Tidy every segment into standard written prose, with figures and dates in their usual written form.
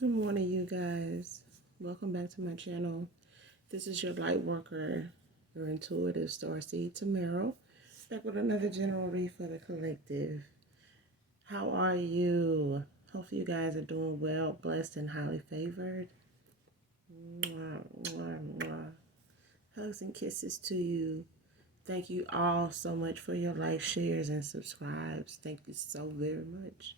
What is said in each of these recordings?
Good morning, you guys. Welcome back to my channel. This is your light worker, your intuitive starseed Tamara, back with another general read for the collective. How are you? Hopefully, you guys are doing well, blessed, and highly favored. Mwah, mwah, mwah. Hugs and kisses to you. Thank you all so much for your likes, shares, and subscribes. Thank you so very much.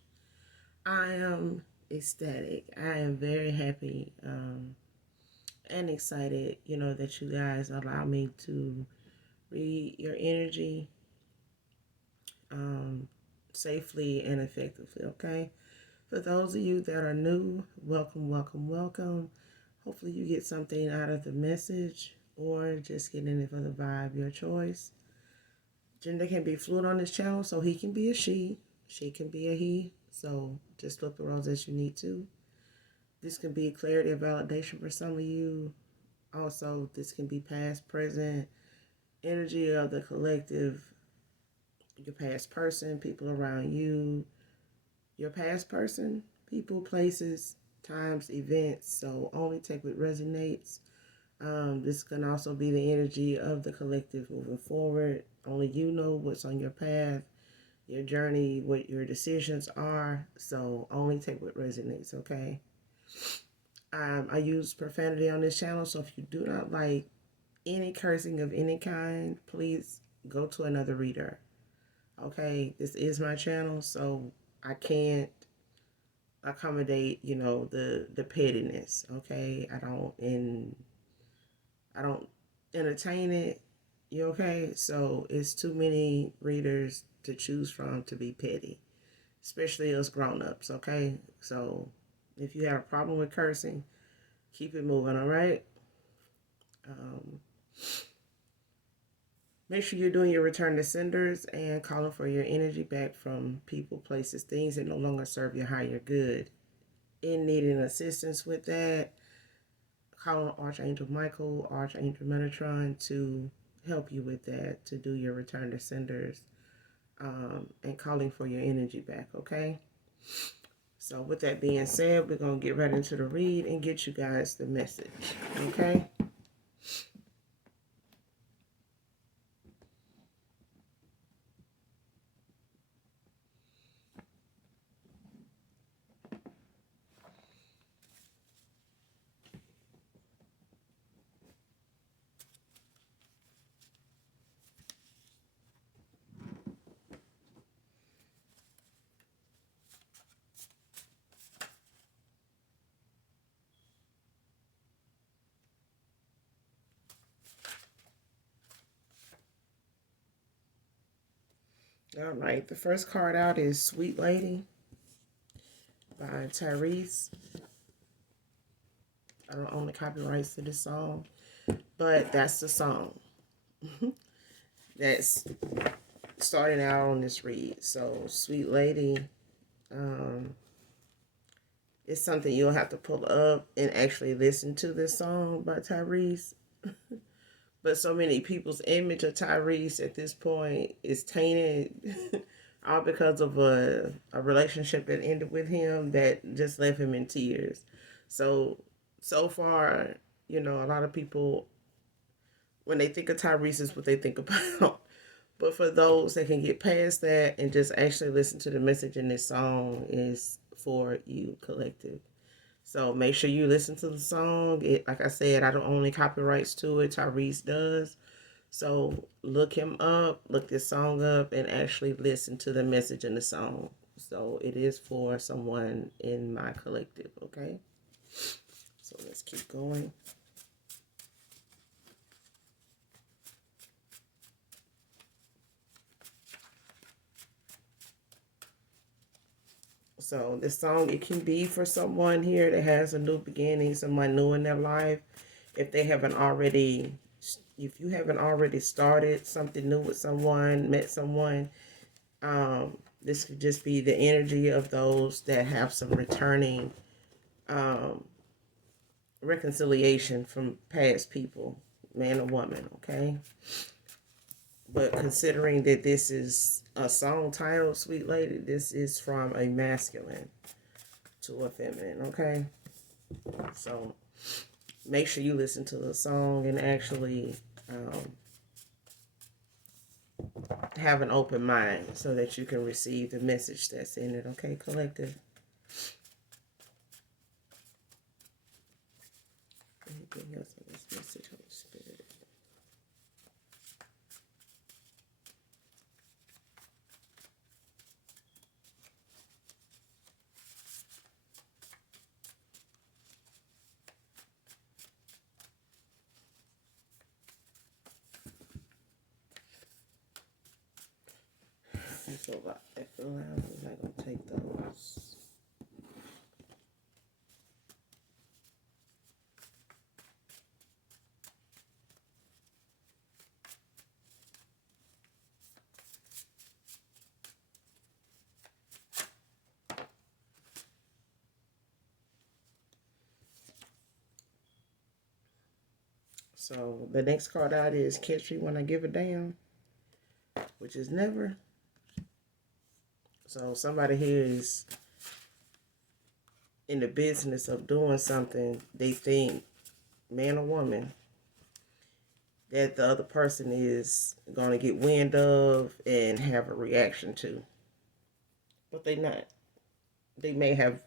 I am ecstatic. I am very happy. And excited, that you guys allow me to read your energy um, safely and effectively, okay? For those of you that are new, welcome, welcome, welcome. Hopefully you get something out of the message or just get in it for the vibe, your choice. Gender can be fluid on this channel, so he can be a she can be a he, so just flip the roles as you need to. This can be clarity or validation for some of you. Also, this can be past, present, energy of the collective, your past person, people around you, your past person, people, places, times, events. So only take what resonates. This can also be the energy of the collective moving forward. Only you know what's on your path, your journey, what your decisions are. So only take what resonates, okay? I use profanity on this channel, so if you do not like any cursing of any kind, please go to another reader. Okay, this is my channel, so I can't accommodate, the pettiness. Okay, I don't entertain it. You okay? So it's too many readers to choose from to be petty, especially us grown-ups. Okay, so if you have a problem with cursing, keep it moving. All right. Um, Make sure you're doing your return to senders and calling for your energy back from people, places, things that no longer serve your higher good. In needing assistance with that, call on Archangel Michael, Archangel Metatron to help you with that, to do your return to senders, and calling for your energy back, okay? So with that being said, we're going to get right into the read and get you guys the message, okay? All right, the first card out is Sweet Lady by Tyrese. I don't own the copyrights to this song, but that's the song that's starting out on this read. So, Sweet Lady, um, it's something you'll have to pull up and actually listen to this song by Tyrese. But so many people's image of Tyrese at this point is tainted, all because of a relationship that ended with him that just left him in tears. So far, a lot of people, when they think of Tyrese, is what they think about. But for those that can get past that and just actually listen to the message in this song, is for you, collective. So make sure you listen to the song. Like I said, I don't own any copyrights to it. Tyrese does. So look him up, look this song up, and actually listen to the message in the song. So it is for someone in my collective, okay? So let's keep going. So this song, it can be for someone here that has a new beginning, someone new in their life. If they haven't already, if you haven't already started something new with someone, met someone, this could just be the energy of those that have some returning reconciliation from past people, man or woman, okay? But considering that this is a song titled Sweet Lady, this is from a masculine to a feminine, okay? So make sure you listen to the song and actually have an open mind so that you can receive the message that's in it. Okay, collective? Anything else in this message, Holy Spirit? I feel like I'm not gonna take those. So the next card out is Catch Me When I Give a Damn, which is never. So somebody here is in the business of doing something they think, man or woman, that the other person is going to get wind of and have a reaction to. But they not. They may have,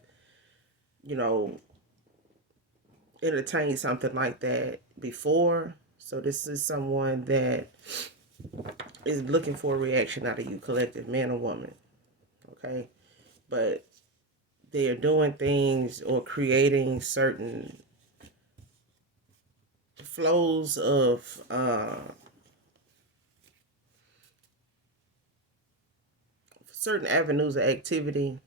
you know, entertained something like that before. So this is someone that is looking for a reaction out of you, collective, man or woman. Okay? But they are doing things or creating certain flows of certain avenues of activity,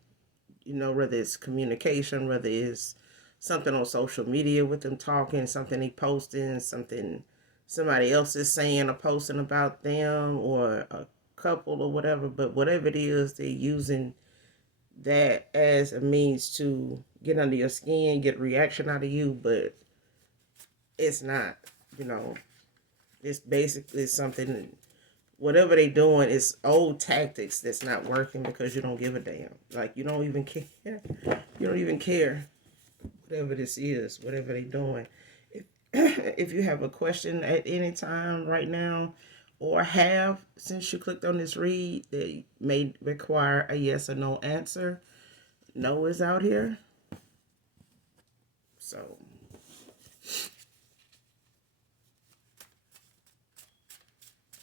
whether it's communication, whether it's something on social media with them talking, something they posting, something somebody else is saying or posting about them, or a couple or whatever. But whatever it is, they're using that as a means to get under your skin, get a reaction out of you, but it's not, you know, it's basically something, whatever they doing is old tactics that's not working because you don't give a damn. Like, you don't even care. You don't even care. Whatever this is, whatever they doing. If, if you have a question at any time right now, or have since you clicked on this read that may require a yes or no answer, no is out here. So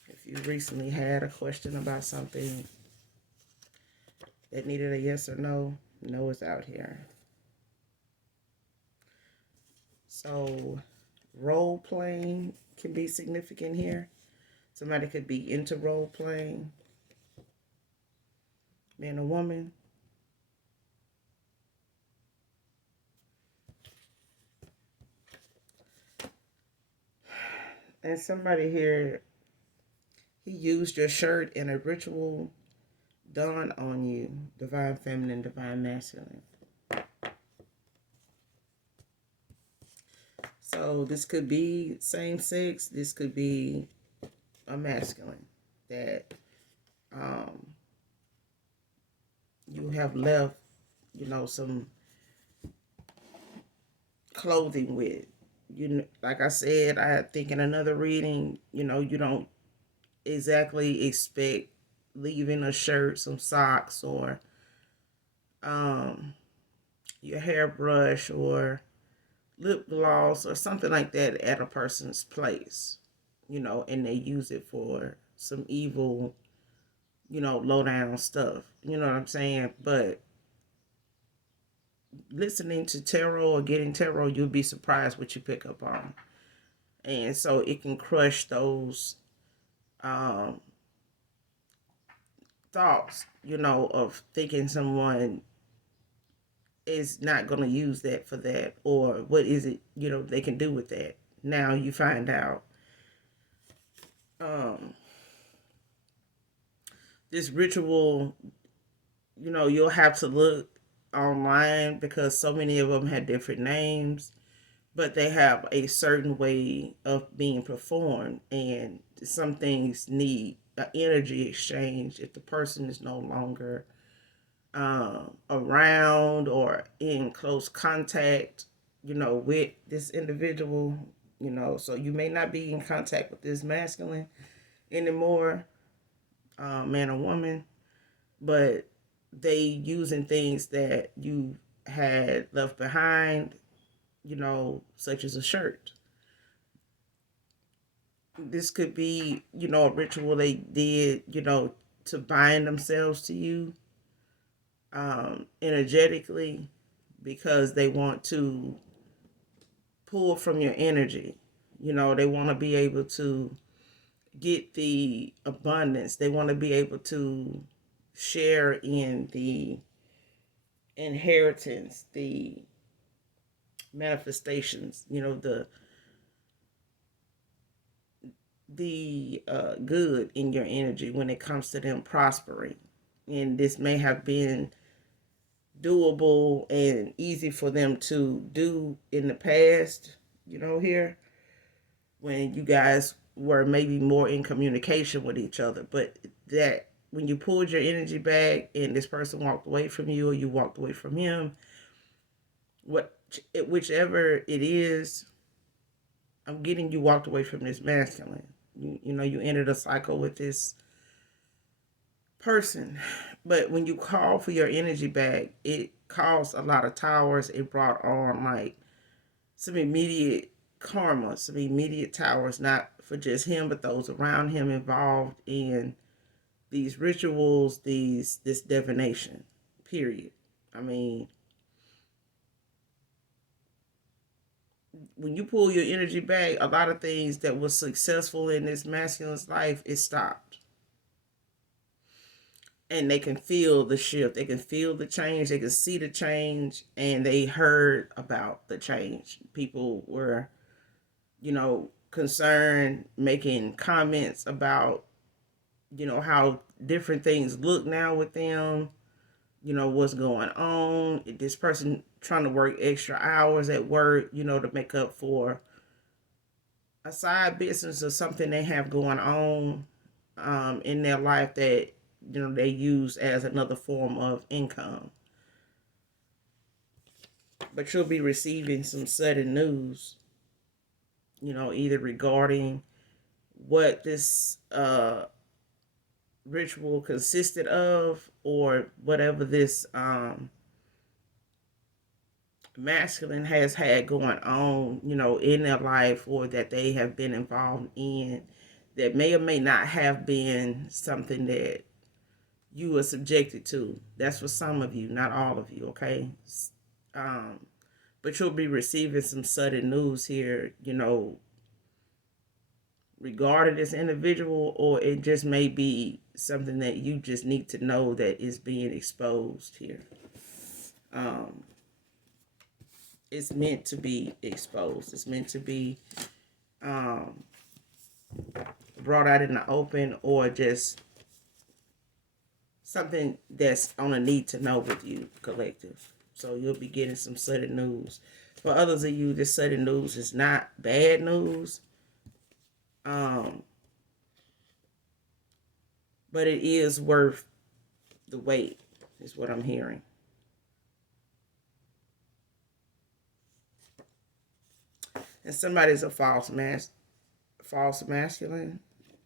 if you recently had a question about something that needed a yes or no, no is out here. So role playing can be significant here. Somebody could be into role playing, man or woman. And somebody here, he used your shirt in a ritual done on you, divine feminine, divine masculine. So this could be same sex, this could be a masculine that you have left, some clothing with. Like I said, I think in another reading, you don't exactly expect leaving a shirt, some socks, or your hairbrush or lip gloss or something like that at a person's place, and they use it for some evil, low down stuff. You know what I'm saying? But listening to tarot or getting tarot, you'll be surprised what you pick up on. And so it can crush those um, thoughts, of thinking someone is not going to use that for that, or what is it, they can do with that. Now you find out. This ritual, you'll have to look online because so many of them had different names, but they have a certain way of being performed, and some things need an energy exchange if the person is no longer around or in close contact. with this individual, so you may not be in contact with this masculine anymore, man or woman, but they using things that you had left behind, such as a shirt. This could be, a ritual they did, to bind themselves to you energetically, because they want to pull from your energy. They want to be able to get the abundance. They want to be able to share in the inheritance, the manifestations, the good in your energy when it comes to them prospering. And this may have been doable and easy for them to do in the past, here, when you guys were maybe more in communication with each other. But that when you pulled your energy back and this person walked away from you, or you walked away from him, whichever it is, I'm getting you walked away from this masculine. You entered a cycle with this person. But when you call for your energy back, it caused a lot of towers. It brought on like some immediate karma, some immediate towers, not for just him, but those around him involved in these rituals, this divination, period. I mean, when you pull your energy back, a lot of things that was successful in this masculine's life, it stopped. And they can feel the shift. They can feel the change. They can see the change. And they heard about the change. People were, concerned, making comments about, how different things look now with them. What's going on. This person trying to work extra hours at work, to make up for a side business or something they have going on in their life that, they use as another form of income. But you'll be receiving some sudden news, either regarding what this ritual consisted of, or whatever this masculine has had going on, in their life, or that they have been involved in, that may or may not have been something that you were subjected to. That's for some of you, not all of you, okay? But you'll be receiving some sudden news here, regarding this individual, or it just may be something that you just need to know that is being exposed here. It's meant to be exposed. It's meant to be brought out in the open, or just something that's on a need to know with you, collective. So you'll be getting some sudden news. For others of you, this sudden news is not bad news. But it is worth the wait, is what I'm hearing. And somebody's a false masculine.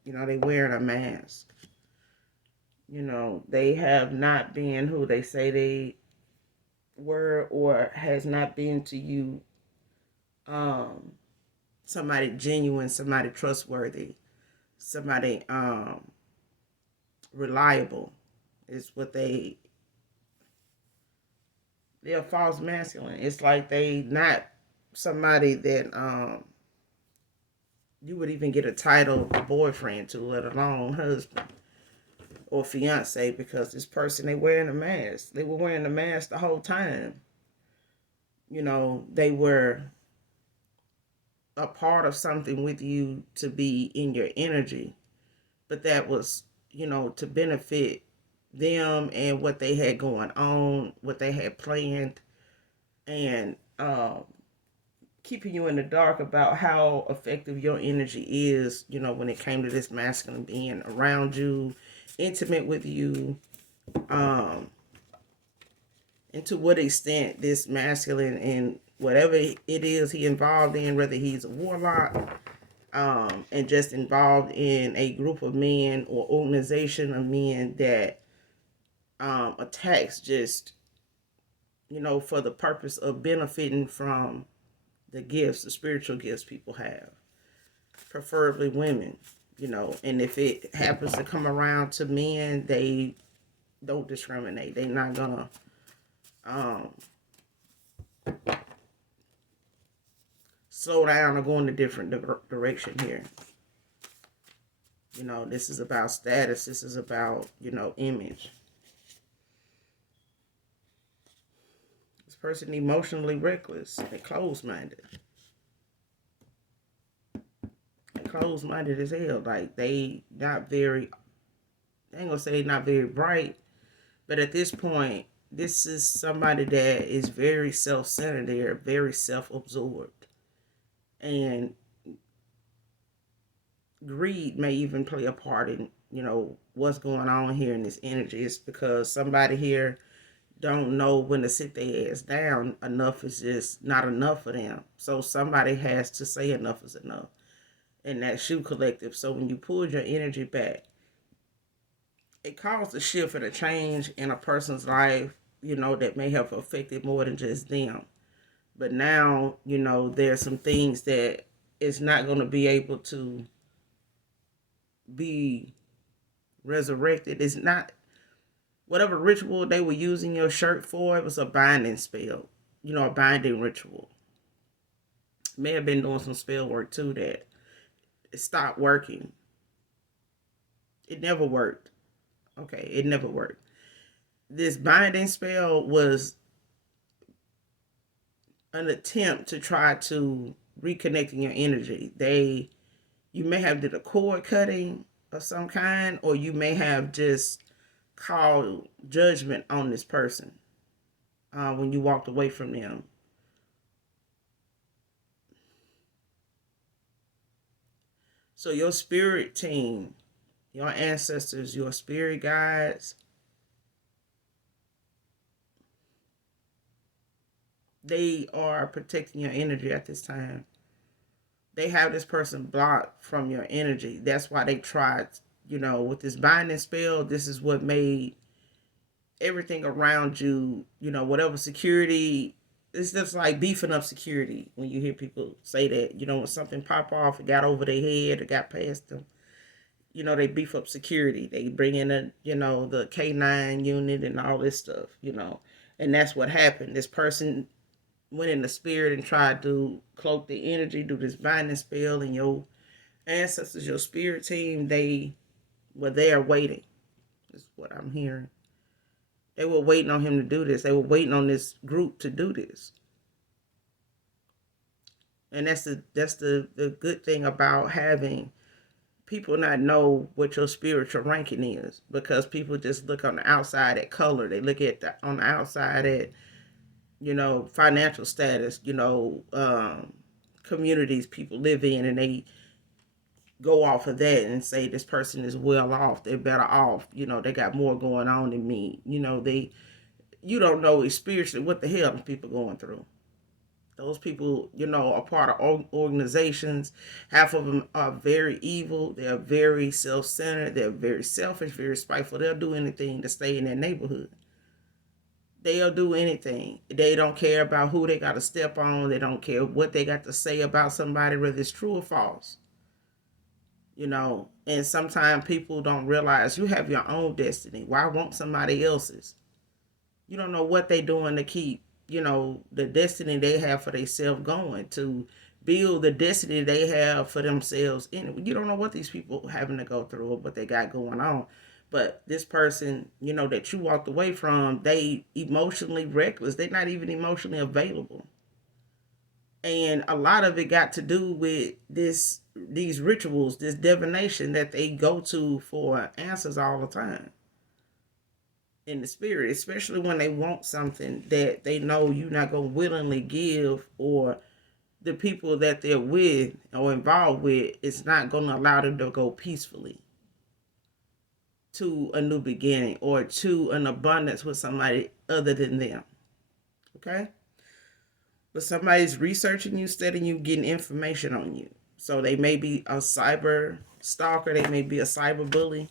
They wearing a mask. They have not been who they say they were, or has not been to you somebody genuine, somebody trustworthy, somebody reliable, is what they're a false masculine. It's like they not somebody that you would even get a title boyfriend to, let alone husband or fiance, because this person, they wearing a mask. They were wearing a mask the whole time. They were a part of something with you to be in your energy, but that was, to benefit them and what they had going on, what they had planned, and keeping you in the dark about how effective your energy is, when it came to this masculine being around you, intimate with you, and to what extent this masculine and whatever it is he involved in, whether he's a warlock, and just involved in a group of men or organization of men that attacks just, for the purpose of benefiting from the gifts, the spiritual gifts people have, preferably women, and if it happens to come around to men, they don't discriminate. They're not gonna um, slow down or go in a different direction here. This is about status. This is about, image. This person emotionally reckless and closed-minded. And closed-minded as hell. Like, they not very, I ain't gonna say not very bright, but at this point, this is somebody that is very self-centered. They're very self-absorbed. And greed may even play a part in, what's going on here in this energy. It's because somebody here don't know when to sit their ass down. Enough is just not enough for them. So somebody has to say enough is enough. And that's you, collective. So when you pull your energy back, it caused a shift and a change in a person's life, that may have affected more than just them. But now, there's some things that it's not going to be able to be resurrected. It's not, whatever ritual they were using your shirt for, it was a binding spell, a binding ritual. May have been doing some spell work too that it stopped working. It never worked. Okay, it never worked. This binding spell was an attempt to try to reconnecting your energy. You may have did a cord cutting of some kind, or you may have just called judgment on this person when you walked away from them. So your spirit team, your ancestors, your spirit guides, they are protecting your energy at this time. They have this person blocked from your energy. That's why they tried, with this binding spell, this is what made everything around you, whatever security. It's just like beefing up security when you hear people say that, when something pop off, it got over their head, it got past them. They beef up security. They bring in the K9 unit and all this stuff, and that's what happened. This person went in the spirit and tried to cloak the energy, do this binding spell, and your ancestors, your spirit team, they were there waiting. Is what I'm hearing. They were waiting on him to do this. They were waiting on this group to do this. And that's the good thing about having people not know what your spiritual ranking is, because people just look on the outside at color. They look at on the outside at financial status, communities people live in, and they go off of that and say this person is well off, they're better off, they got more going on than me. You don't know spiritually what the hell people going through. Those people, are part of organizations. Half of them are very evil. They're very self-centered. They're very selfish, very spiteful. They'll do anything to stay in their neighborhood. They'll do anything. They don't care about who they got to step on. They don't care what they got to say about somebody, whether it's true or false. And sometimes people don't realize you have your own destiny. Why want somebody else's? You don't know what they're doing to keep, the destiny they have for themselves going, to build the destiny they have for themselves. You don't know what these people having to go through or what they got going on. But this person, that you walked away from, they emotionally reckless. They're not even emotionally available. And a lot of it got to do with these rituals, this divination that they go to for answers all the time in the spirit, especially when they want something that they know you're not going to willingly give, or the people that they're with or involved with is not going to allow them to go peacefully to a new beginning or to an abundance with somebody other than them. Okay? but somebody's researching you, studying you, getting information on you. So they may be a cyber stalker, they may be a cyber bully,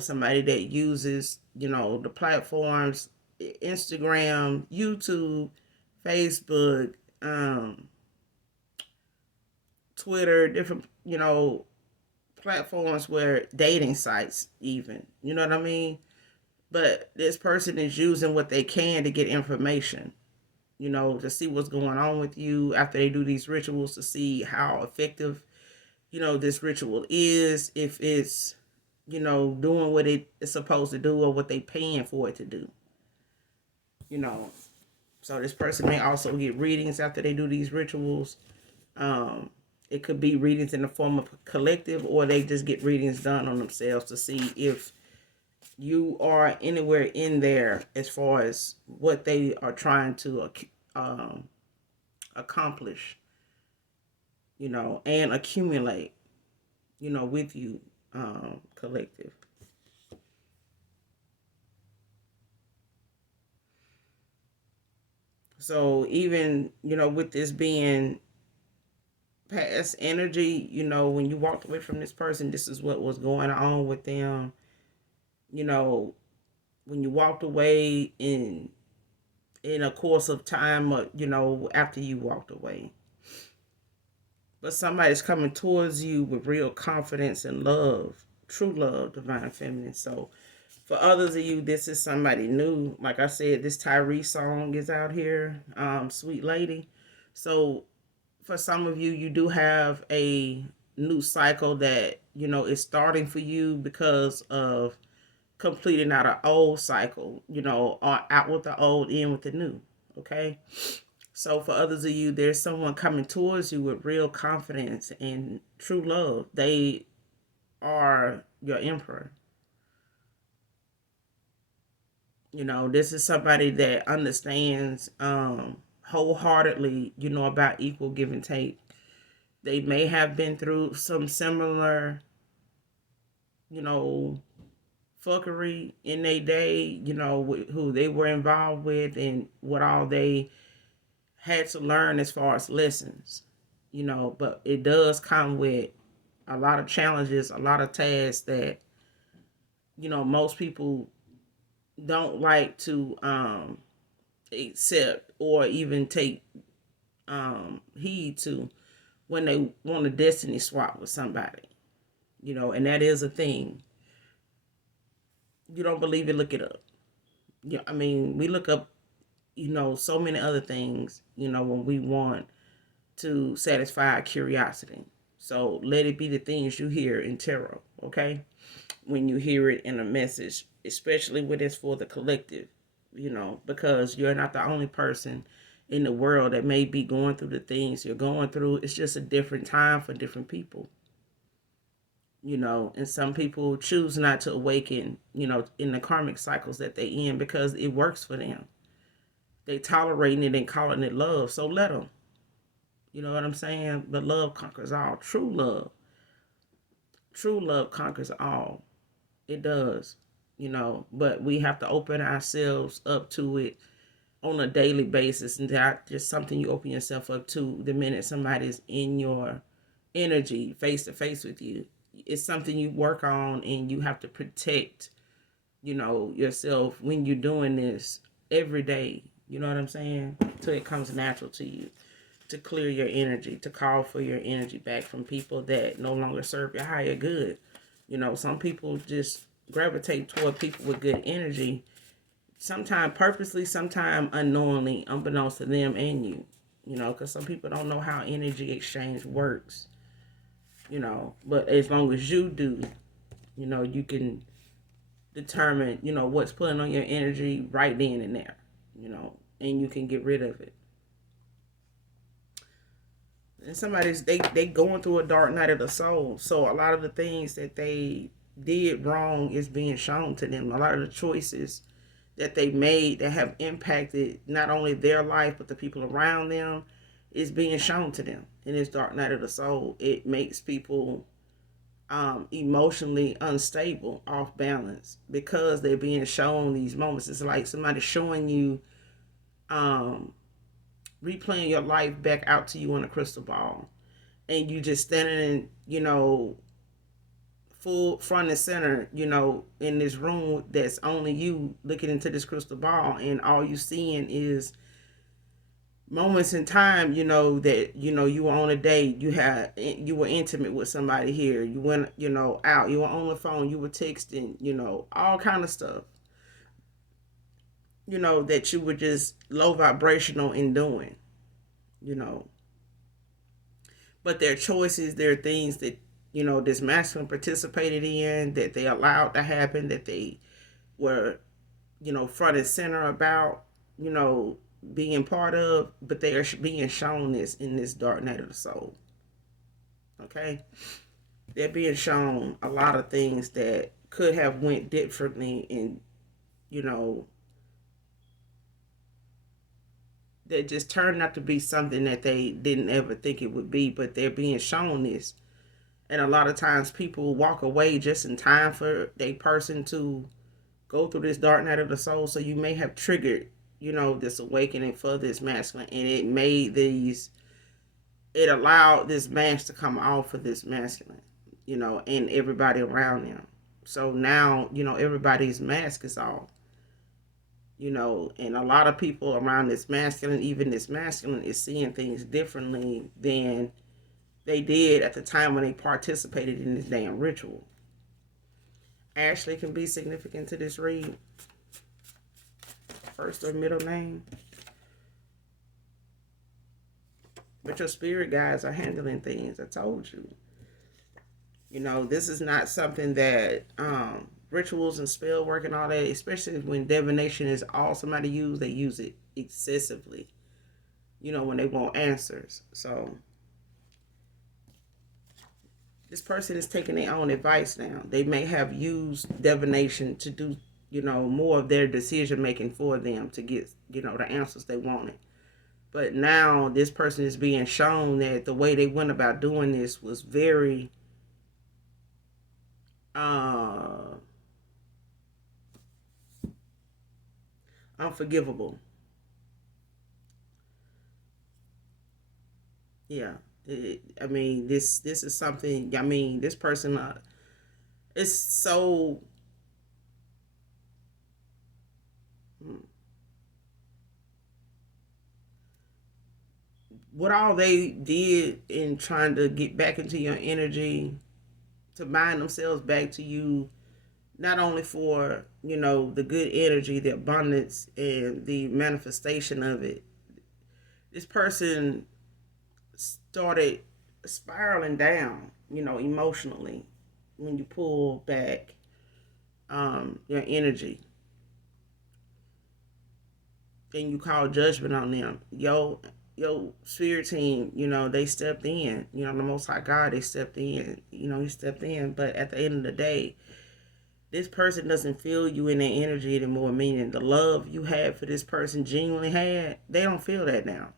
somebody that uses, the platforms, Instagram, YouTube, Facebook, Twitter, different, platforms where dating sites even, you know what I mean? But this person is using what they can to get information, to see what's going on with you after they do these rituals, to see how effective, this ritual is, if it's, doing what it is supposed to do or what they paying for it to do, you know. So this person may also get readings after they do these rituals. Um, it could be readings in the form of collective, or they just get readings done on themselves to see if you are anywhere in there as far as what they are trying to accomplish, and accumulate, with you, collective. So even, with this being past energy, when you walked away from this person, this is what was going on with them. You know, when you walked away in a course of time, after you walked away. But somebody's coming towards you with real confidence and love, true love, divine feminine. So for others of you, this is somebody new. Like I said, this Tyree song is out here, Sweet Lady. So for some of you, you do have a new cycle that, is starting for you because of completing out an old cycle, or out with the old, in with the new. Okay. So for others of you, there's someone coming towards you with real confidence and true love. They are your emperor. This is somebody that understands wholeheartedly, about equal give and take. They may have been through some similar, you know, fuckery in their day, who they were involved with and what all they had to learn as far as lessons, but it does come with a lot of challenges, a lot of tasks that, most people don't like to accept or even take heed to when they want a destiny swap with somebody, and that is a thing. You don't believe it, look it up. Yeah, I mean, we look up, so many other things, when we want to satisfy our curiosity. So let it be the things you hear in tarot, okay? When you hear it in a message, especially when it's for the collective, because you're not the only person in the world that may be going through the things you're going through. It's just a different time for different people, and some people choose not to awaken, in the karmic cycles that they in because it works for them. They tolerating it and calling it love, so let them. You know what I'm saying? But love conquers all. True love conquers all. It does, but we have to open ourselves up to it on a daily basis, and not just something you open yourself up to the minute somebody's in your energy face to face with you. It's something you work on, and you have to protect, yourself when you're doing this every day. You know what I'm saying? Till it comes natural to you to clear your energy, to call for your energy back from people that no longer serve your higher good. Some people just gravitate toward people with good energy, sometimes purposely, sometimes unknowingly, unbeknownst to them and you. Because some people don't know how energy exchange works. But as long as you do, you can determine, what's pulling on your energy right then and there, and you can get rid of it. And somebody's they going through a dark night of the soul. So a lot of the things that they did wrong is being shown to them. A lot of the choices that they made that have impacted not only their life but the people around them is being shown to them in this dark night of the soul. It makes people emotionally unstable, off balance, because they're being shown these moments. It's like somebody showing you replaying your life back out to you on a crystal ball, and you just standing, full front and center, in this room that's only you looking into this crystal ball, and all you seeing is moments in time, that you were on a date, you were intimate with somebody here, you went, out, you were on the phone, you were texting, all kind of stuff, that you were just low vibrational in doing, you know. But their choices, their things that, this masculine participated in, that they allowed to happen, that they were, front and center about, being part of, but they are being shown this in this dark night of the soul. Okay? They're being shown a lot of things that could have went differently, and, that just turned out to be something that they didn't ever think it would be, but they're being shown this. And a lot of times people walk away just in time for a person to go through this dark night of the soul. So you may have triggered, this awakening for this masculine, and it allowed this mask to come off of this masculine, and everybody around them. So now, everybody's mask is off, and a lot of people around this masculine, even this masculine, is seeing things differently than they did at the time when they participated in this damn ritual. Ashley can be significant to this read. First or middle name. But your spirit guides are handling things. I told you. This is not something that rituals and spell work and all that, especially when divination is all somebody use, they use it excessively. When they want answers. So this person is taking their own advice now. They may have used divination to do, more of their decision making for them to get, the answers they wanted. But now this person is being shown that the way they went about doing this was very unforgivable. Yeah. This is something. This person is so. What all they did in trying to get back into your energy, to bind themselves back to you, not only for, the good energy, the abundance, and the manifestation of it. This person started spiraling down, emotionally, when you pull back your energy and you call judgment on them. Yo spirit team, they stepped in, the Most High God, they stepped in, he stepped in. But at the end of the day, this person doesn't feel you in their energy anymore, meaning the love you had for this person genuinely had, they don't feel that now.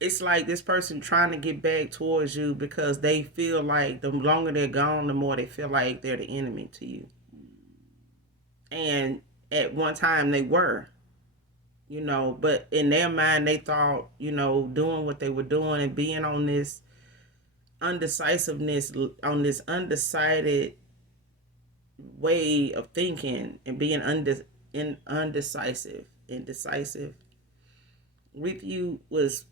It's like this person trying to get back towards you because they feel like the longer they're gone, the more they feel like they're the enemy to you. And at one time they were, but in their mind they thought, doing what they were doing and being on this undecisiveness, on this undecided way of thinking, and being indecisive with you was,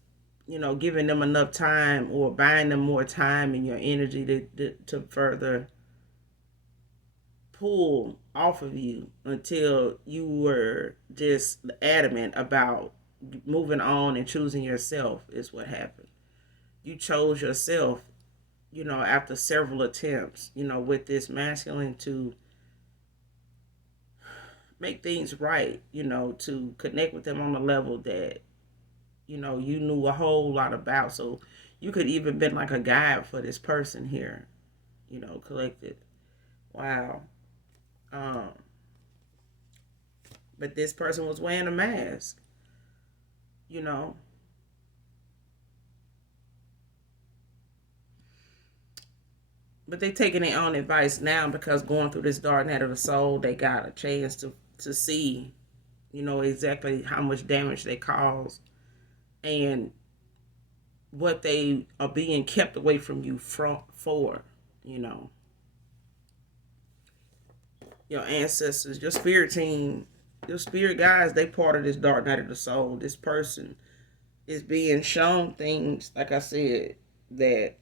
giving them enough time, or buying them more time in your energy to further pull off of you until you were just adamant about moving on and choosing yourself. Is what happened. You chose yourself, after several attempts, with this masculine, to make things right, to connect with them on a level that, you knew a whole lot about. So you could even been like a guide for this person here, collected. Wow. But this person was wearing a mask, But they taking their own advice now, because going through this dark night of the soul, they got a chance to see, You know exactly how much damage they cause and what they are being kept away from you for. You know, your ancestors, your spirit team, your spirit guys, they part of this dark night of the soul. This person is being shown things, like I said, that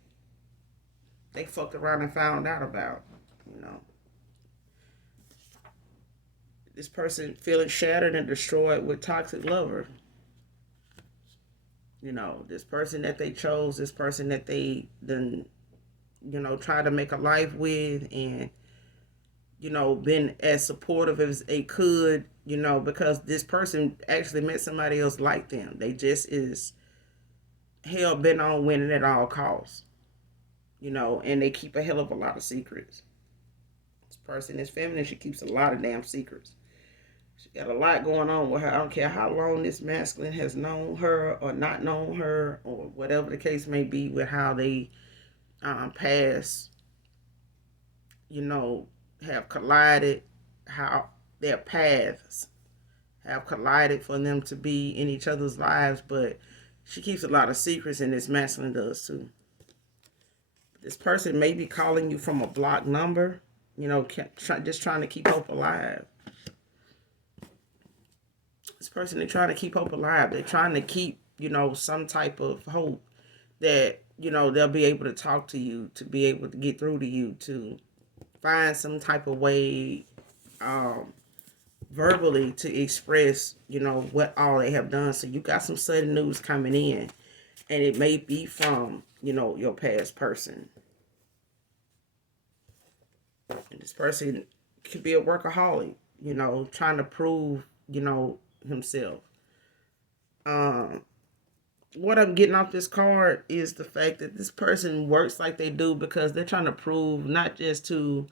they fucked around and found out about. You know, this person feeling shattered and destroyed with toxic lover. You know, this person that they chose, this person that they then, you know, tried to make a life with, and you know, been as supportive as they could, you know, because this person actually met somebody else like them. They just is hell bent on winning at all costs, you know, and they keep a hell of a lot of secrets. This person is feminine. She keeps a lot of damn secrets. She got a lot going on with her. I don't care how long this masculine has known her or not known her or whatever the case may be with how they pass, you know, have collided, how their paths have collided for them to be in each other's lives, but she keeps a lot of secrets, and this masculine does too. This person may be calling you from a blocked number, you know, just trying to keep hope alive. This person, they're trying to keep hope alive. They're trying to keep, you know, some type of hope that, you know, they'll be able to talk to you, to be able to get through to you, to find some type of way verbally to express, you know, what all they have done. So you got some sudden news coming in, and it may be from, you know, your past person. And this person could be a workaholic, you know, trying to prove, you know, himself. Um, what I'm getting off this card is the fact that this person works like they do because they're trying to prove not just to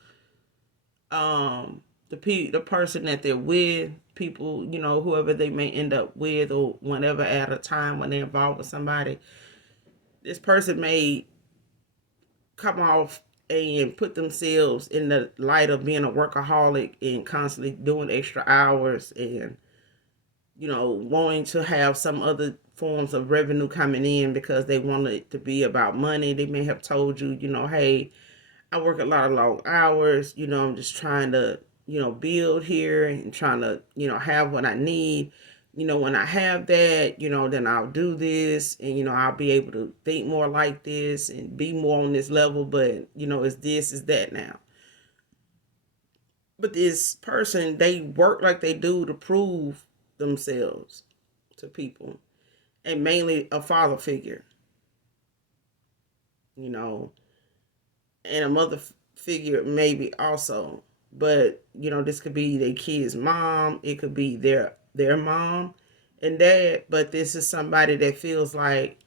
the person that they're with, people, you know, whoever they may end up with or whenever at a time when they're involved with somebody, this person may come off and put themselves in the light of being a workaholic and constantly doing extra hours and, you know, wanting to have some other forms of revenue coming in because they want it to be about money. They may have told you, you know, hey, I work a lot of long hours. You know, I'm just trying to, you know, build here and trying to, you know, have what I need. You know, when I have that, you know, then I'll do this and, you know, I'll be able to think more like this and be more on this level. But, you know, it's this, is that now. But this person, they work like they do to prove themselves to people, and mainly a father figure, you know, and a mother figure maybe also. But you know, this could be their kid's mom, it could be their mom and dad, but this is somebody that feels like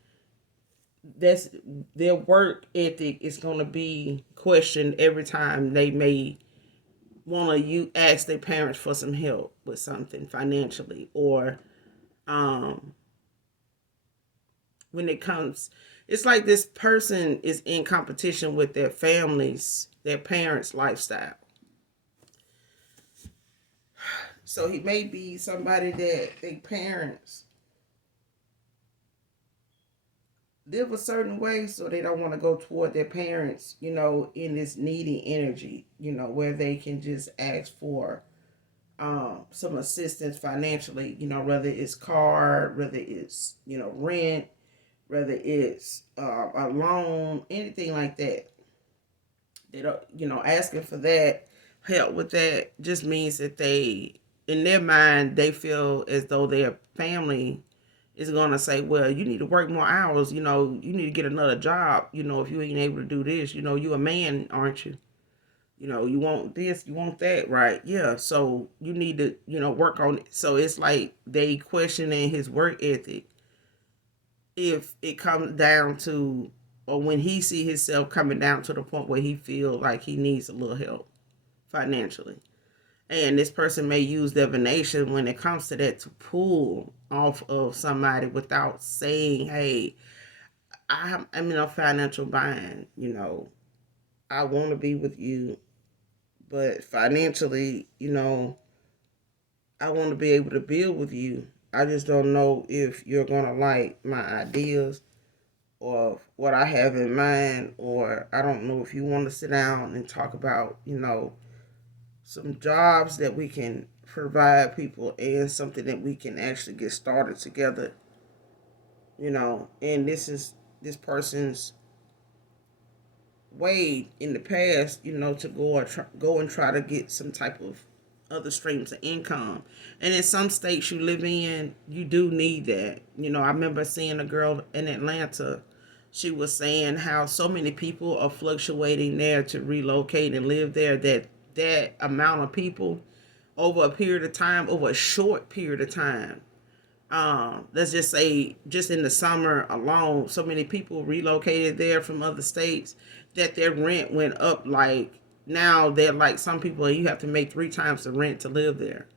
that's their work ethic is going to be questioned every time they may want to you ask their parents for some help with something financially, or um when it comes, it's like this person is in competition with their families, their parents lifestyle. So he may be somebody that their parents live a certain way, so they don't want to go toward their parents, you know, in this needy energy, you know, where they can just ask for some assistance financially, you know, whether it's car, whether it's, you know, rent, whether it's a loan, anything like that. They don't, you know, asking for that help with that just means that they, in their mind, they feel as though their family is gonna say, well, you need to work more hours, you know, you need to get another job, you know, if you ain't able to do this, you know, you a man, aren't you? You know, you want this, you want that, right? Yeah, so you need to, you know, work on it. So it's like they questioning his work ethic if it comes down to, or when he see himself coming down to the point where he feel like he needs a little help financially. And this person may use divination when it comes to that to pull off of somebody without saying, hey, I'm in a financial bind, you know, I want to be with you, but financially, you know, I want to be able to build with you. I just don't know if you're going to like my ideas or what I have in mind, or I don't know if you want to sit down and talk about, some jobs that we can provide people and something that we can actually get started together, and this is this person's way in the past, to go and try to get some type of other streams of income. And in some states you live in, you do need that. I remember seeing a girl in Atlanta. She was saying how so many people are fluctuating there to relocate and live there, that amount of people over a period of time, over a short period of time, let's just say just in the summer alone, so many people relocated there from other states that their rent went up. Like now they're like, some people, you have to make 3 times the rent to live there.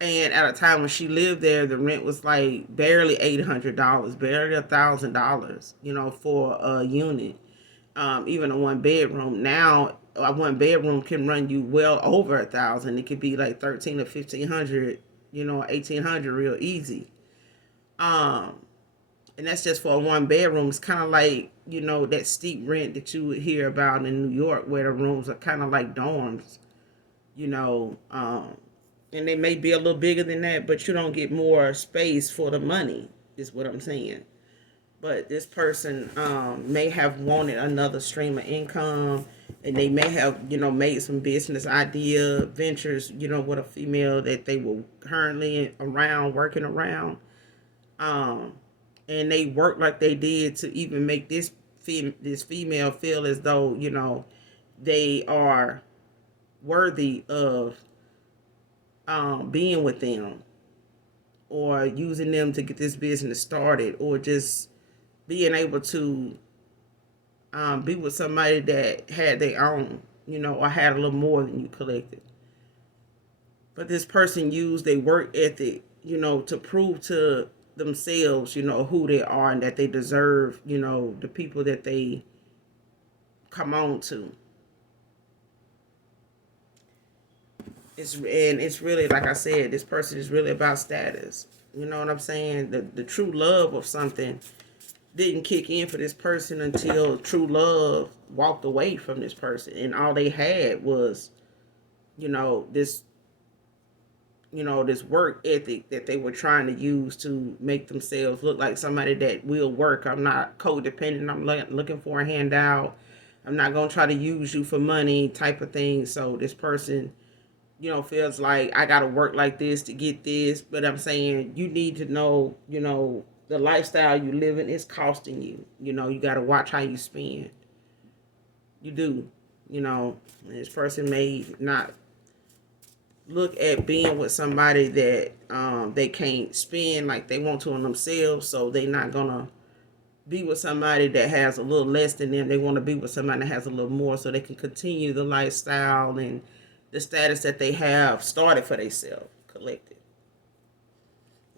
And at a time when she lived there, the rent was like barely $800, barely $1,000, for a unit. Even a 1 bedroom. Now a 1 bedroom can run you well over 1,000. It could be like 13 or 1,500, 1,800, real easy. Um, and that's just for a 1 bedroom. It's kind of like, that steep rent that you would hear about in New York, where the rooms are kind of like dorms, you know. And they may be a little bigger than that, but you don't get more space for the money, is what I'm saying. But this person may have wanted another stream of income, and they may have, made some business idea ventures, with a female that they were currently around, working around. um, and they work like they did to even make this female feel as though, they are worthy of being with them, or using them to get this business started, or just being able to be with somebody that had their own, or had a little more than you collected. But this person used their work ethic, to prove to themselves, who they are, and that they deserve, the people that they come on to. It's really, like I said, this person is really about status. You know what I'm saying? The true love of something didn't kick in for this person until true love walked away from this person, and all they had was, this, this work ethic that they were trying to use to make themselves look like somebody that will work. I'm not codependent. I'm looking for a handout. I'm not going to try to use you for money type of thing. So this person, feels like I got to work like this to get this. But I'm saying, you need to know, the lifestyle you live in is costing you. You got to watch how you spend. You do. This person may not look at being with somebody that they can't spend like they want to on themselves, so they not gonna be with somebody that has a little less than them. They want to be with somebody that has a little more, so they can continue the lifestyle and the status that they have started for themselves, collected.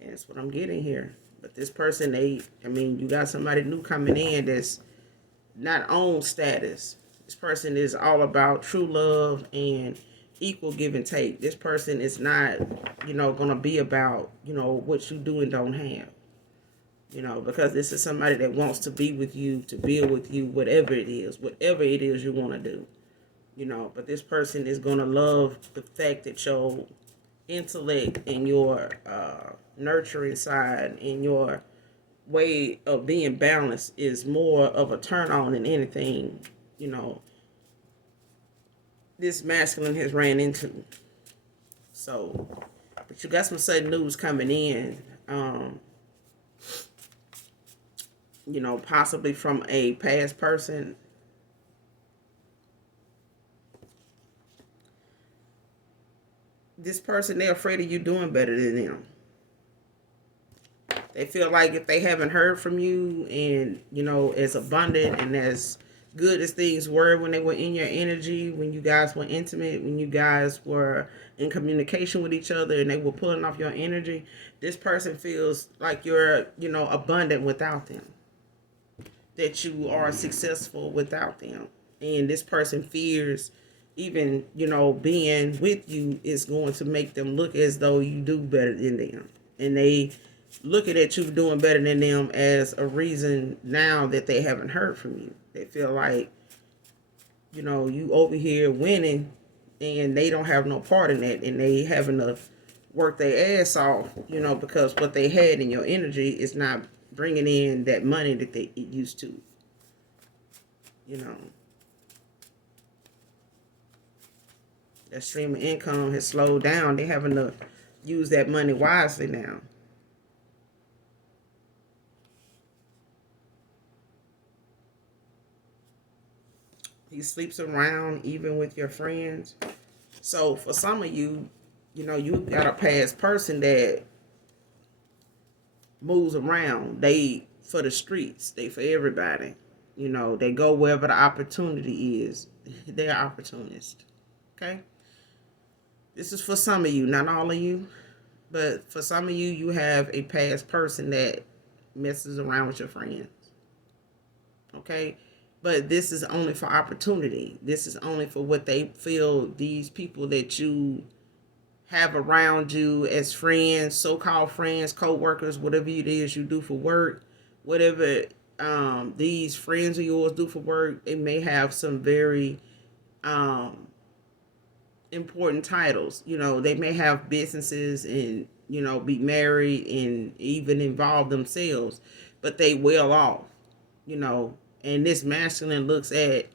And that's what I'm getting here. But this person, you got somebody new coming in that's not on status. This person is all about true love and equal give and take. This person is not, gonna be about, what you do and don't have. Because this is somebody that wants to be with you, to build with you, whatever it is you want to do. But this person is gonna love the fact that your intellect and your nurturing side and your way of being balanced is more of a turn on than anything, this masculine has ran into. So, but you got some sudden news coming in, possibly from a past person. This person, they're afraid of you doing better than them. They feel like if they haven't heard from you and, as abundant and as good as things were when they were in your energy, when you guys were intimate, when you guys were in communication with each other and they were pulling off your energy, this person feels like you're, abundant without them, that you are successful without them. And this person fears even, being with you is going to make them look as though you do better than them. And they looking at you doing better than them as a reason now that they haven't heard from you. They feel like, you over here winning and they don't have no part in that, and they having to work their ass off, because what they had in your energy is not bringing in that money that they used to, that stream of income has slowed down. They having to use that money wisely now. He sleeps around even with your friends. So for some of you, you got a past person that moves around. They for the streets. They for everybody. They go wherever the opportunity is. They're opportunists. Okay? This is for some of you, not all of you. But for some of you, you have a past person that messes around with your friends. Okay? But this is only for opportunity. This is only for what they feel these people that you have around you as friends, so-called friends, co-workers, whatever it is you do for work, whatever these friends of yours do for work, they may have some very important titles. They may have businesses and, be married and even involve themselves, but they well off, and this masculine looks at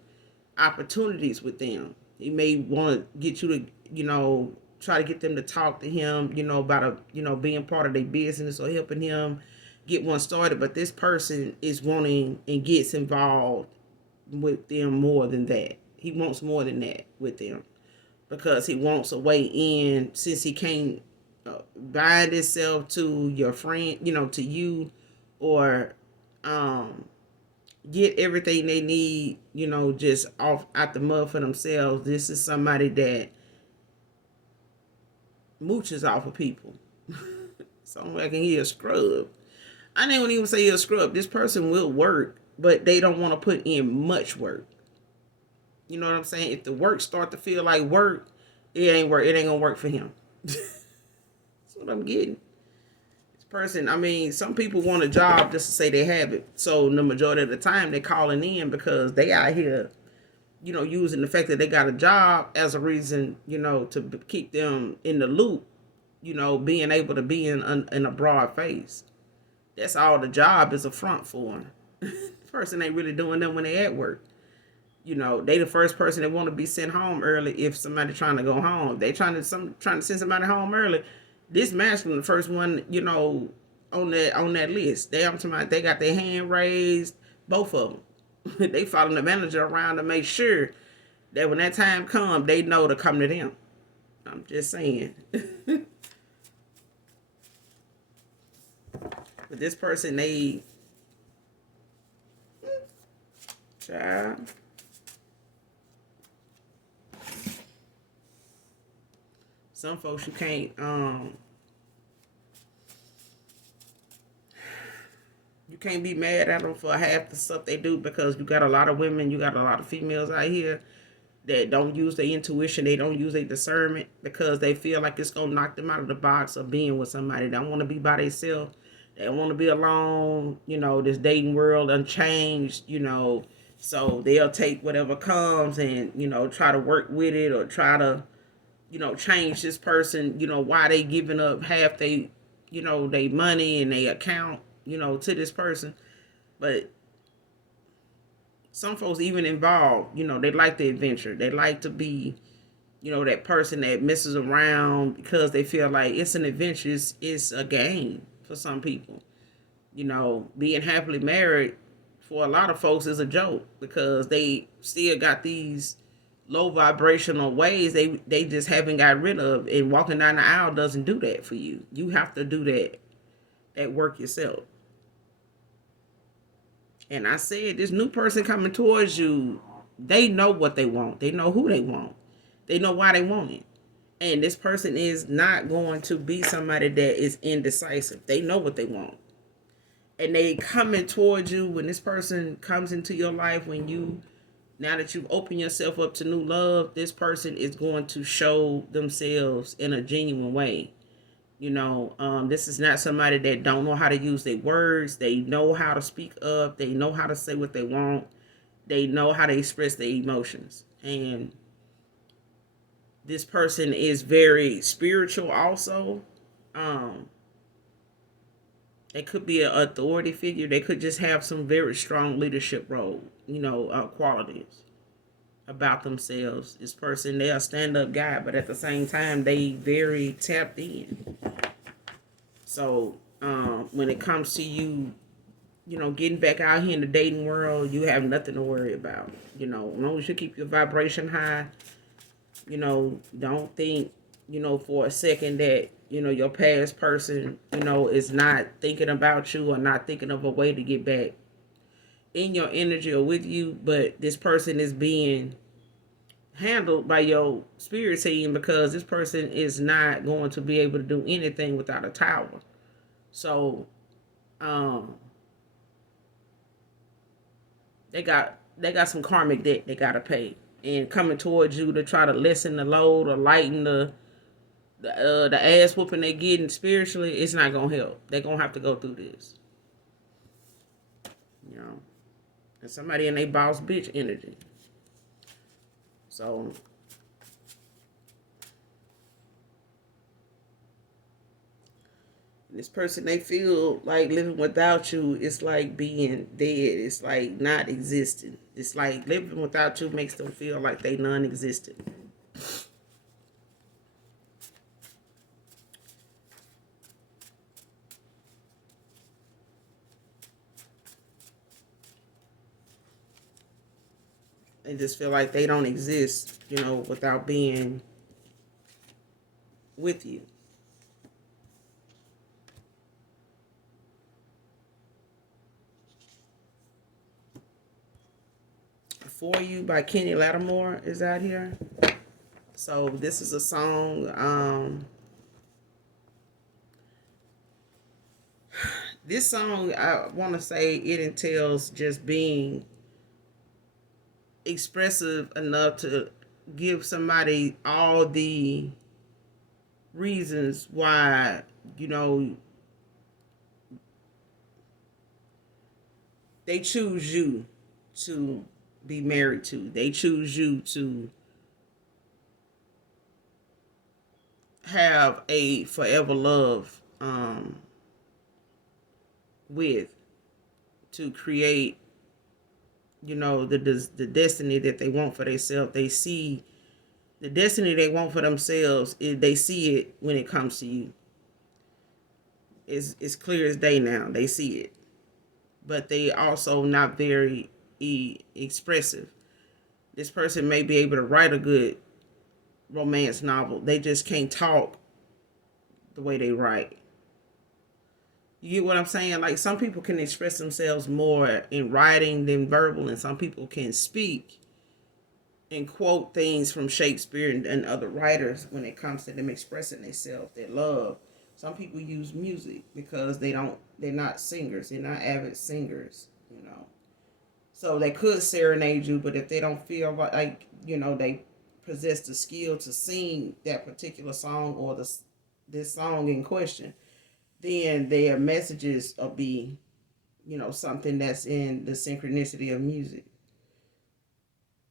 opportunities with them. He may want to get you to, try to get them to talk to him, about being part of their business or helping him get one started. But this person is wanting and gets involved with them more than that. He wants more than that with them because he wants a way in, since he can't bind himself to your friend, to you, or get everything they need, just off out the mud for themselves. This is somebody that mooches off of people. So I can hear a scrub. I don't even say a scrub. This person will work, but they don't want to put in much work. You know what I'm saying? If the work start to feel like work, it ain't work. It ain't gonna work for him. That's what I'm getting. Person, some people want a job just to say they have it. So the majority of the time they're calling in because they out here, using the fact that they got a job as a reason, to keep them in the loop, being able to be in a broad face. That's all the job is a front for. The person ain't really doing them when they at work. They the first person that want to be sent home early if somebody trying to go home. They trying to send somebody home early. This masculine, the first one, on that list. They got their hand raised, both of them. They following the manager around to make sure that when that time comes, they know to come to them. I'm just saying. But this person, they child. Some folks you can't be mad at them for half the stuff they do, because you got a lot of women, you got a lot of females out here that don't use their intuition, they don't use their discernment because they feel like it's gonna knock them out of the box of being with somebody. They don't want to be by themselves. They don't want to be alone. This dating world unchanged. So they'll take whatever comes and try to work with it, or try to change this person, why they giving up half they, they money and they account, to this person. But some folks even involved, they like the adventure. They like to be, that person that messes around because they feel like it's an adventure. It's a game for some people. Being happily married for a lot of folks is a joke because they still got these low vibrational ways they just haven't got rid of, and walking down the aisle doesn't do that for you. You have to do that work yourself. And I said, this new person coming towards you, they know what they want. They know who they want. They know why they want it. And this person is not going to be somebody that is indecisive. They know what they want. And they coming towards you when this person comes into your life, when you Now that you've opened yourself up to new love, this person is going to show themselves in a genuine way. This is not somebody that don't know how to use their words. They know how to speak up. They know how to say what they want. They know how to express their emotions. And this person is very spiritual also. Um, they could be an authority figure. They could just have some very strong leadership role, qualities about themselves. This person, they're a stand-up guy, but at the same time, they very tapped in. So when it comes to you, getting back out here in the dating world, you have nothing to worry about. As long as you keep your vibration high, don't think, for a second that, your past person, is not thinking about you or not thinking of a way to get back in your energy or with you. But this person is being handled by your spirit team, because this person is not going to be able to do anything without a tower. So, they got some karmic debt they gotta pay, and coming towards you to try to lessen the load or lighten the ass whooping they getting spiritually, it's not gonna help. They're gonna have to go through this, you know. And somebody in a boss bitch energy. So this person, they feel like living without you is like being dead. It's like not existing. It's like living without you makes them feel like they non-existent. They just feel like they don't exist, without being with you. For You by Kenny Lattimore is out here. So this is a song. This song, I want to say it entails just being expressive enough to give somebody all the reasons why, they choose you to be married to. They choose you to have a forever love with, to create, the destiny that they want for themselves. They see the destiny they want for themselves. They see it when it comes to you. It's clear as day now. They see it, but they also not very expressive. This person may be able to write a good romance novel. They just can't talk the way they write. You get what I'm saying? Like, some people can express themselves more in writing than verbal, and some people can speak and quote things from Shakespeare and other writers when it comes to them expressing themselves, their love. Some people use music because they're not singers. They're not avid singers, So they could serenade you, but if they don't feel like they possess the skill to sing that particular song or this song in question, then their messages will be, something that's in the synchronicity of music.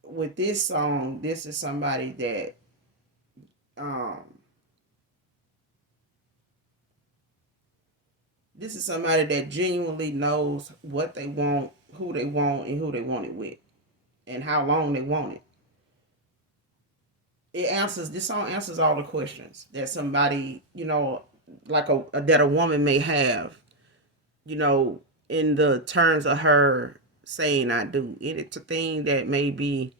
With this song, this is somebody that genuinely knows what they want, who they want, and who they want it with, and how long they want it. This song answers all the questions that somebody, like that a woman may have, in the terms of her saying I do. It's a thing that may be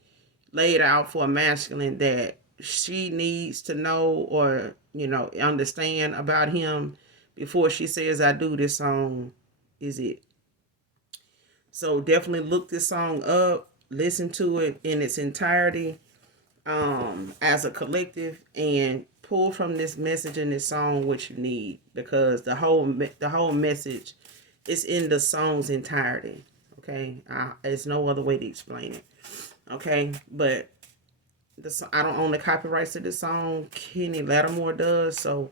laid out for a masculine that she needs to know or, understand about him before she says I do. This song is it. So definitely look this song up, listen to it in its entirety, as a collective, and pull from this message in this song what you need, because the whole message is in the song's entirety. Okay, there's no other way to explain it. Okay, but I don't own the copyrights to this song. Kenny Lattimore does, so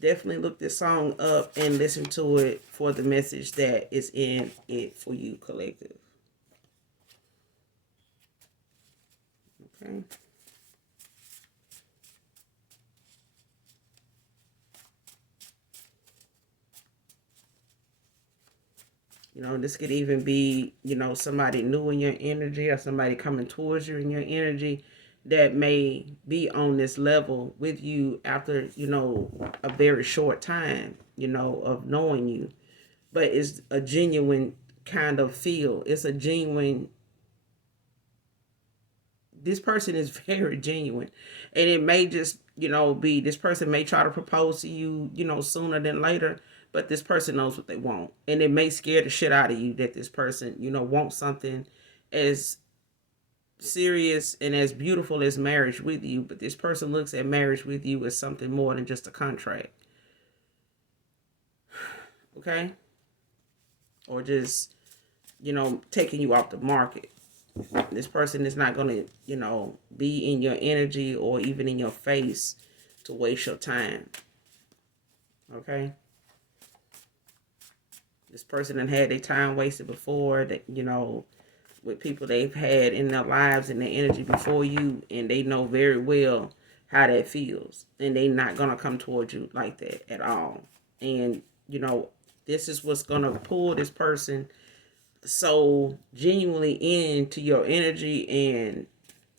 definitely look this song up and listen to it for the message that is in it for you, collective. Okay. You know, this could even be, you know, somebody new in your energy or somebody coming towards you in your energy that may be on this level with you after, you know, a very short time, you know, of knowing you. But it's a genuine kind of feel. It's a genuine, this person is very genuine. And it may just, you know, be this person may try to propose to you, you know, sooner than later, but this person knows what they want. And it may scare the shit out of you that this person, you know, wants something as serious and as beautiful as marriage with you, but this person looks at marriage with you as something more than just a contract. Okay? Or just, you know, taking you off the market. This person is not going to, you know, be in your energy or even in your face to waste your time. Okay? This person done had their time wasted before, that, you know, with people they've had in their lives and their energy before you, and they know very well how that feels. And they not going to come towards you like that at all. And, you know, this is what's going to pull this person so genuinely into your energy and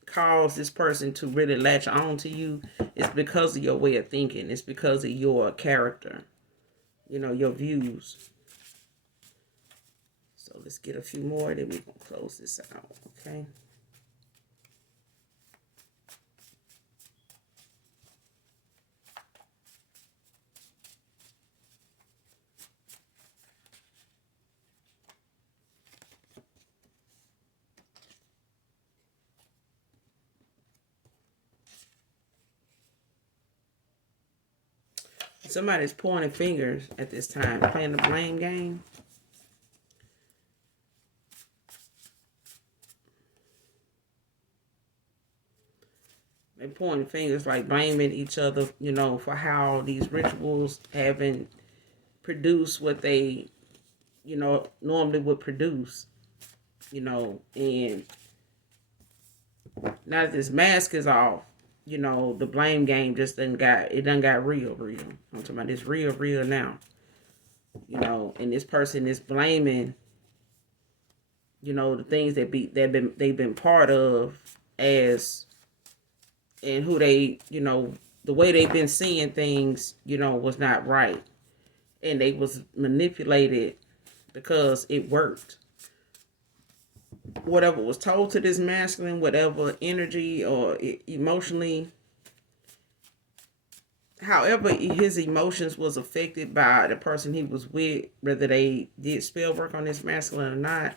cause this person to really latch on to you. It's because of your way of thinking. It's because of your character, you know, your views. So let's get a few more, then we're going to close this out, okay? Somebody's pointing fingers at this time, playing the blame game. They're pointing fingers, like blaming each other, you know, for how these rituals haven't produced what they, you know, normally would produce, you know. And now that this mask is off, you know, the blame game just done got real. I'm talking about this real now, you know. And this person is blaming, you know, the things they've been part of, as and who they, you know, the way they've been seeing things, you know, was not right, and they was manipulated because it worked. Whatever was told to this masculine, whatever energy or emotionally, however his emotions was affected by the person he was with, whether they did spell work on this masculine or not,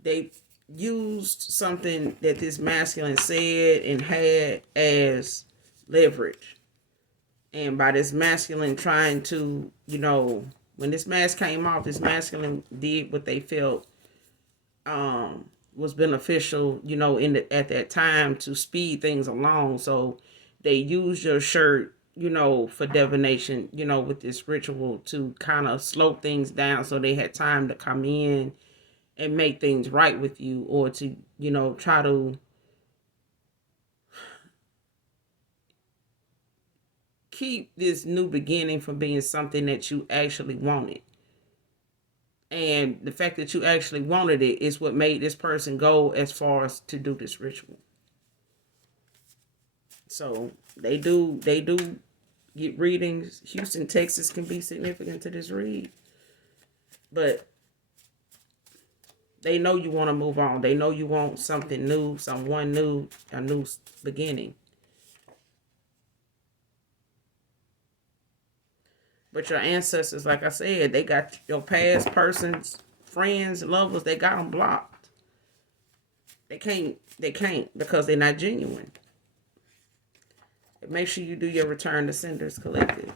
they used something that this masculine said and had as leverage. And by this masculine trying to, you know, when this mask came off, this masculine did what they felt was beneficial, you know, at that time to speed things along. So they used your shirt, you know, for divination, you know, with this ritual to kind of slow things down so they had time to come in and make things right with you, or to, you know, try to keep this new beginning from being something that you actually wanted. And the fact that you actually wanted it is what made this person go as far as to do this ritual. So they do get readings. Houston, Texas can be significant to this read. But they know you want to move on. They know you want something new, someone new, a new beginning. But your ancestors, like I said, they got your past persons, friends, lovers, they got them blocked. They can't because they're not genuine. Make sure you do your return to senders collective. I'm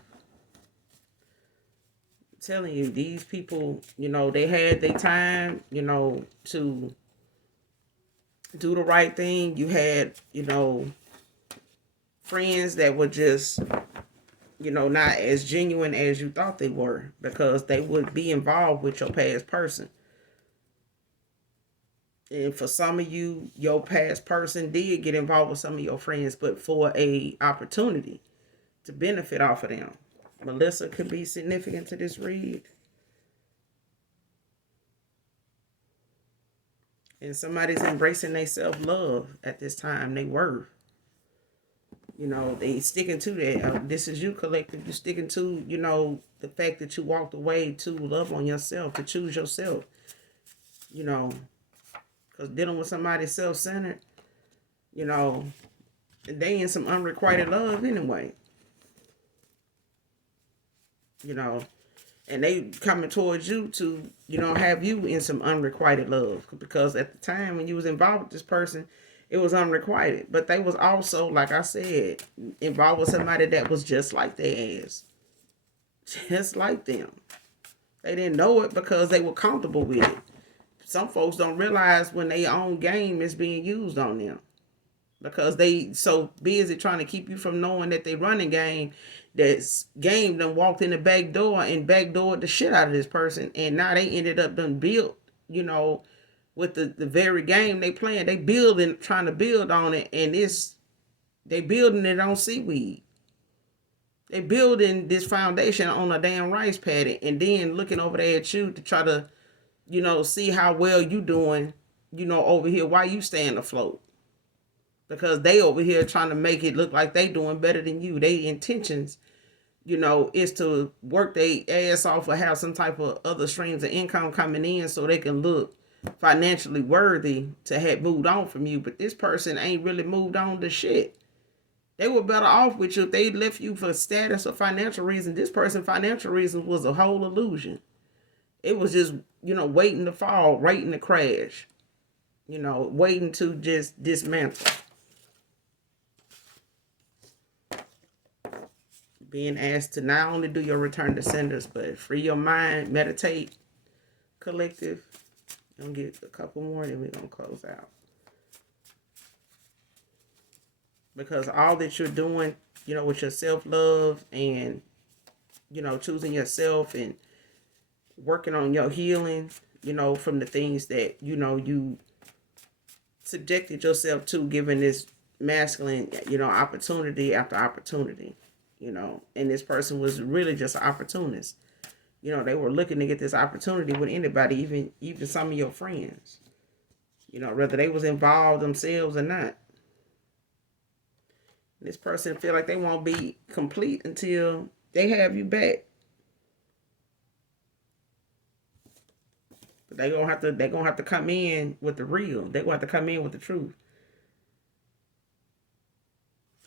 telling you, these people, you know, they had their time, you know, to do the right thing. You had, friends that were just, not as genuine as you thought they were, because they would be involved with your past person. And for some of you, your past person did get involved with some of your friends, but for a opportunity to benefit off of them. Melissa could be significant to this read. And somebody's embracing their self-love at this time, they worth. They sticking to that. This is you, collective. You sticking to, the fact that you walked away to love on yourself, to choose yourself. Because dealing with somebody self-centered, they in some unrequited love anyway. And they coming towards you to, have you in some unrequited love. Because at the time when you was involved with this person, it was unrequited. But they was also, like I said, involved with somebody that was just like their ass. Just like them. They didn't know it because they were comfortable with it. Some folks don't realize when their own game is being used on them. Because they so busy trying to keep you from knowing that they running game. That game done walked in the back door and backdoored the shit out of this person. And now they ended up done built, with the very game they playing. They building, trying to build on it. And they building it on seaweed. They building this foundation on a damn rice paddy. And then looking over there at you to try to, see how well you doing, over here. Why you staying afloat? Because they over here trying to make it look like they doing better than you. They intentions, is to work their ass off or have some type of other streams of income coming in so they can look financially worthy to have moved on from you. But this person ain't really moved on to shit. They were better off with you if they left you for status or financial reason. This person financial reason was a whole illusion. It was just, waiting to fall, waiting to crash, waiting to just dismantle. Being asked to not only do your return to senders, but free your mind, meditate, collective. I'm going to get a couple more, then we're going to close out. Because all that you're doing, with your self-love and, choosing yourself and working on your healing, from the things that, you subjected yourself to, given this masculine, opportunity after opportunity. And this person was really just an opportunist. They were looking to get this opportunity with anybody, even some of your friends. Whether they was involved themselves or not. And this person feel like they won't be complete until they have you back. But they're gonna have to come in with the real. They're gonna have to come in with the truth.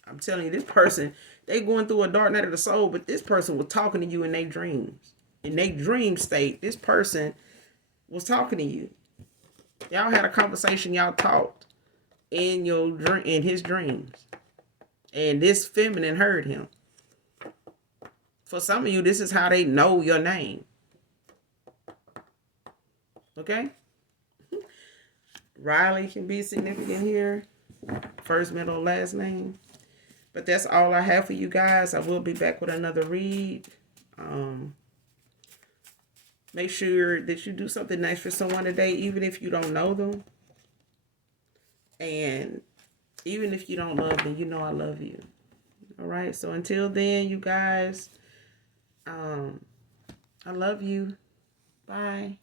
I'm telling you, this person, they going through a dark night of the soul, but this person was talking to you in their dreams. In their dream state, this person was talking to you. Y'all had a conversation, y'all talked in his dreams. And this feminine heard him. For some of you, this is how they know your name. Okay? Riley can be significant here. First, middle, last name. But that's all I have for you guys. I will be back with another read. Make sure that you do something nice for someone today, even if you don't know them. And even if you don't love them, I love you. All right. So until then, you guys, I love you. Bye.